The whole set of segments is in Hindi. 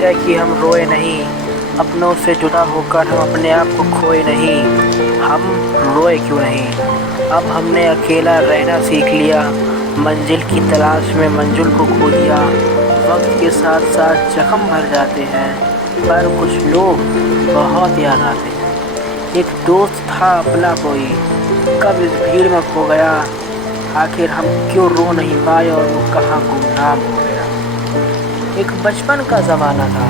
है कि हम रोए नहीं, अपनों से जुदा होकर हम अपने आप को खोए नहीं। हम रोए क्यों नहीं, अब हमने अकेला रहना सीख लिया, मंजिल की तलाश में मंजिल को खो दिया। वक्त के साथ साथ जख्म भर जाते हैं, पर कुछ लोग बहुत याद आते हैं। एक दोस्त था अपना कोई, कब इस भीड़ में खो गया। आखिर हम क्यों रो नहीं पाए और वो कहाँ गुमनाम हो गया। एक बचपन का ज़माना था,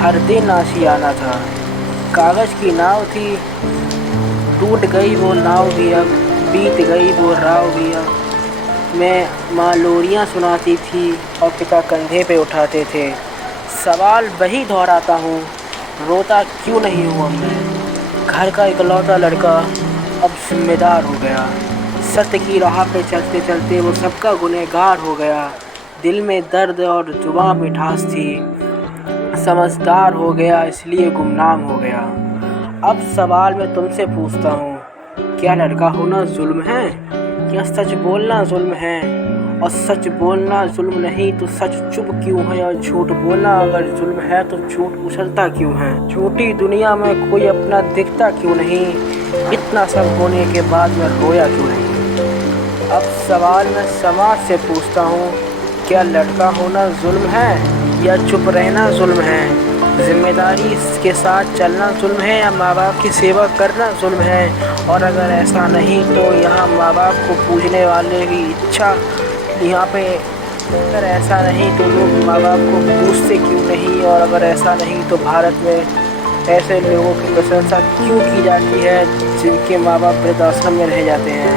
हर दिन आशियाना था, कागज़ की नाव थी, टूट गई वो नाव भी अब, बीत गई वो राह भी अब। मैं माँ लोरियाँ सुनाती थी और पिता कंधे पे उठाते थे। सवाल वही दोहराता हूँ, रोता क्यों नहीं हूँ अब मैं। घर का इकलौता लड़का अब जिम्मेदार हो गया, सत्य की राह पे चलते चलते वो सबका गुनहगार हो गया। दिल में दर्द और जुबां मिठास थी, समझदार हो गया इसलिए गुमनाम हो गया। अब सवाल मैं तुमसे पूछता हूँ, क्या लड़का होना जुल्म है, क्या सच बोलना जुल्म है। और सच बोलना जुल्म नहीं तो सच चुप क्यों है, और झूठ बोलना अगर जुल्म है तो झूठ उछलता क्यों है। झूठी दुनिया में कोई अपना दिखता क्यों नहीं, इतना सब होने के बाद मैं रोया क्यों नहीं। अब सवाल मैं समाज से पूछता हूँ, क्या लड़का होना जुल्म है या चुप रहना जुल्म है। जिम्मेदारी के साथ चलना जुल्म है या माँ बाप की सेवा करना जुल्म है। और अगर ऐसा नहीं तो यहाँ माँ बाप को पूजने वाले की इच्छा यहाँ पे, अगर ऐसा नहीं तो लोग माँ बाप को पूछते क्यों नहीं। और अगर ऐसा नहीं तो भारत में ऐसे लोगों की प्रशंसा क्यों की जाती है जिनके माँ बाप वृद्धाश्रम में रह जाते हैं।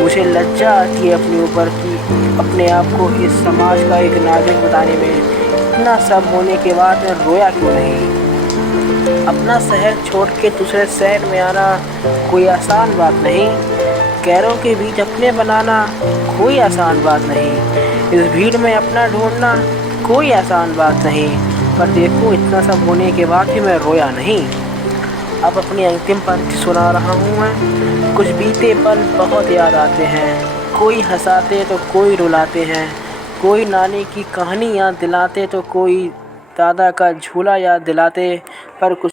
मुझे लज्जा आती है अपने ऊपर कि अपने आप को इस समाज का एक नागरिक बताने में। इतना सब होने के बाद मैं रोया क्यों नहीं। अपना शहर छोड़ के दूसरे शहर में आना कोई आसान बात नहीं, गैरों के बीच अपने बनाना कोई आसान बात नहीं, इस भीड़ में अपना ढूंढना कोई आसान बात नहीं। पर देखो इतना सब होने के बाद भी मैं रोया नहीं। अब अपनी अंतिम पंक्ति सुना रहा हूँ मैं। कुछ बीते पल बहुत याद आते हैं, कोई हंसाते तो कोई रुलाते हैं, कोई नानी की कहानी याद दिलाते तो कोई दादा का झूला याद दिलाते। पर कुछ